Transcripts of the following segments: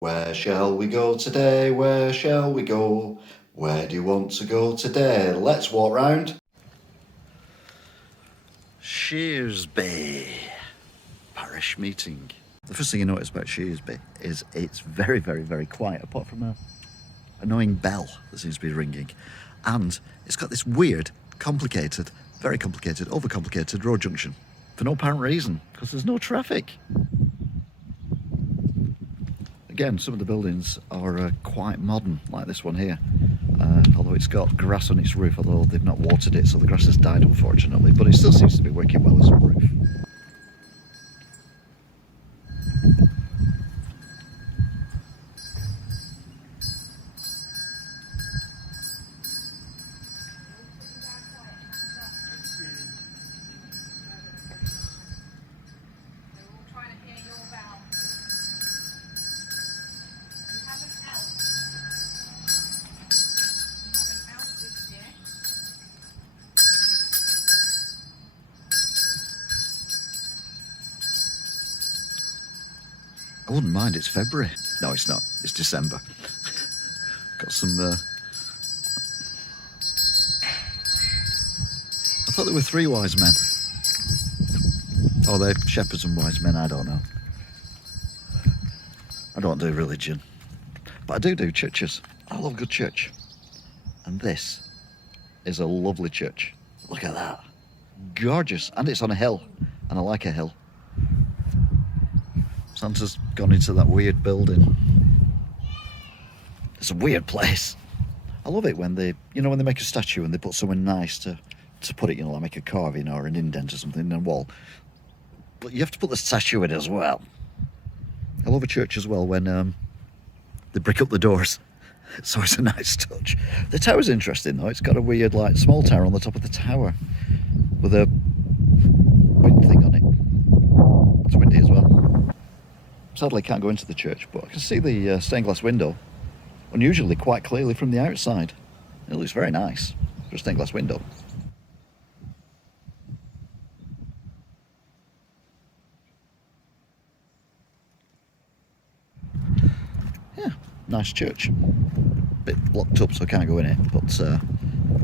Where shall we go today? Where shall we go? Where do you want to go today? Let's walk round Shearsby parish meeting. The first thing you notice about Shearsby is it's very, very, very quiet, apart from a annoying bell that seems to be ringing. And it's got this weird, complicated, very complicated, overcomplicated road junction for no apparent reason, because there's no traffic. Again, some of the buildings are quite modern, like this one here. Although it's got grass on its roof, although they've not watered it, so the grass has died, unfortunately. But it still seems to be working well as a roof. I wouldn't mind, it's February. No, it's not. It's December. Got some... I thought there were 3 wise men. Oh, they're shepherds and wise men, I don't know. I don't do religion. But I do churches. I love a good church. And this is a lovely church. Look at that. Gorgeous. And it's on a hill. And I like a hill. Santa's gone into that weird building. It's a weird place. I love it when they, when they make a statue and they put somewhere nice to put it, like make a carving or an indent or something in a wall. But you have to put the statue in as well. I love a church as well when they brick up the doors. So it's a nice touch. The tower's interesting though. It's got a weird, small tower on the top of the tower with a wind thing on it. It's windy as well. Sadly, can't go into the church, but I can see the stained glass window unusually quite clearly from the outside. It looks very nice for a stained glass window. Yeah, nice church. Bit locked up, so I can't go in it, but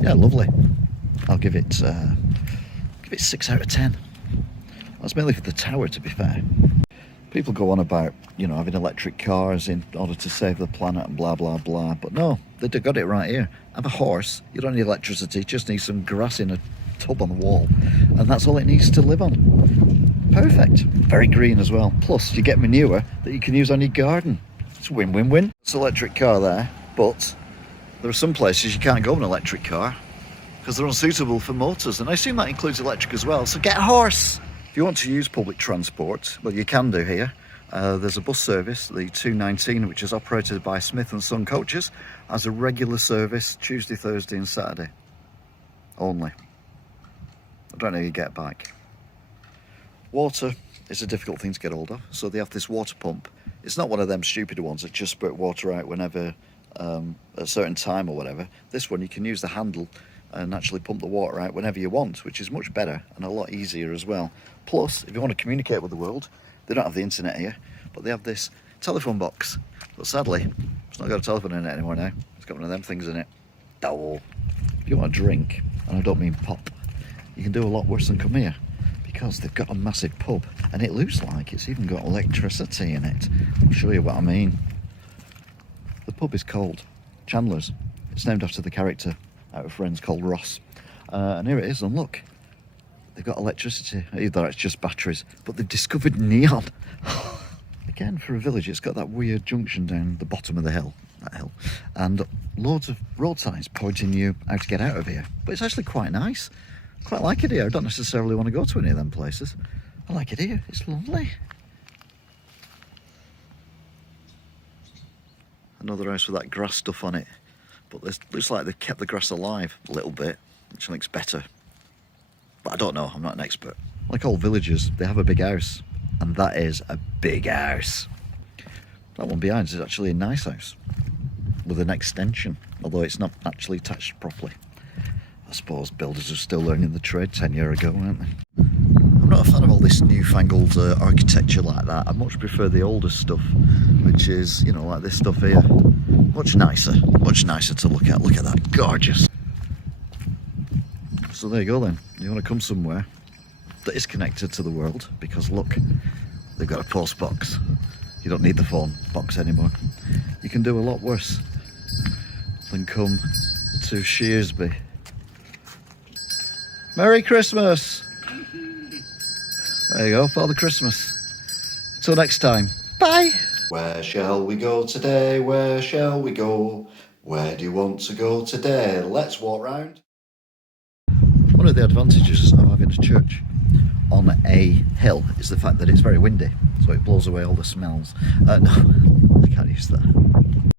yeah, lovely. I'll give it 6 out of 10. That's mainly for the tower, to be fair. People go on about, having electric cars in order to save the planet and blah, blah, blah. But no, they've got it right here. Have a horse. You don't need electricity. You just need some grass in a tub on the wall. And that's all it needs to live on. Perfect. Very green as well. Plus, you get manure that you can use on your garden. It's a win-win-win. It's an electric car there, but there are some places you can't go in an electric car because they're unsuitable for motors. And I assume that includes electric as well. So get a horse. If you want to use public transport, well, you can do here. There's a bus service, the 219, which is operated by Smith & Son Coaches, as a regular service Tuesday, Thursday and Saturday only. I don't know how you get back. Water is a difficult thing to get hold of, so they have this water pump. It's not one of them stupid ones that just spurt water out whenever, at a certain time or whatever. This one, you can use the handle and actually pump the water out whenever you want, which is much better and a lot easier as well. Plus, if you want to communicate with the world, they don't have the internet here, but they have this telephone box. But sadly, it's not got a telephone in it anymore now. It's got one of them things in it. Oh. If you want a drink, and I don't mean pop, you can do a lot worse than come here, because they've got a massive pub, and it looks like it's even got electricity in it. I'll show you what I mean. The pub is called Chandler's. It's named after the character out of Friends called Ross. And here it is, and look, they've got electricity. Either it's just batteries, but they've discovered neon. Again, for a village, it's got that weird junction down the bottom of the hill, and loads of road signs pointing you how to get out of here. But it's actually quite nice. Quite like it here. I don't necessarily want to go to any of them places. I like it here. It's lovely. Another house with that grass stuff on it. But this looks like they've kept the grass alive a little bit, which looks better. But I don't know, I'm not an expert. Like all villages, they have a big house, and that is a big house. That one behind is actually a nice house, with an extension, although it's not actually attached properly. I suppose builders are still learning the trade 10 years ago, weren't they? I'm not a fan of all this newfangled architecture like that. I much prefer the older stuff, which is, you know, like this stuff here. Much nicer to look at. Look at that, gorgeous. So there you go then. You want to come somewhere that is connected to the world, because look, they've got a post box. You don't need the phone box anymore. You can do a lot worse than come to Shearsby. Merry Christmas! There you go, Father Christmas. Till next time, bye! Where shall we go today? Where shall we go? Where do you want to go today? Let's walk round. One of the advantages of having a church on a hill is the fact that it's very windy, so it blows away all the smells. No, I can't use that.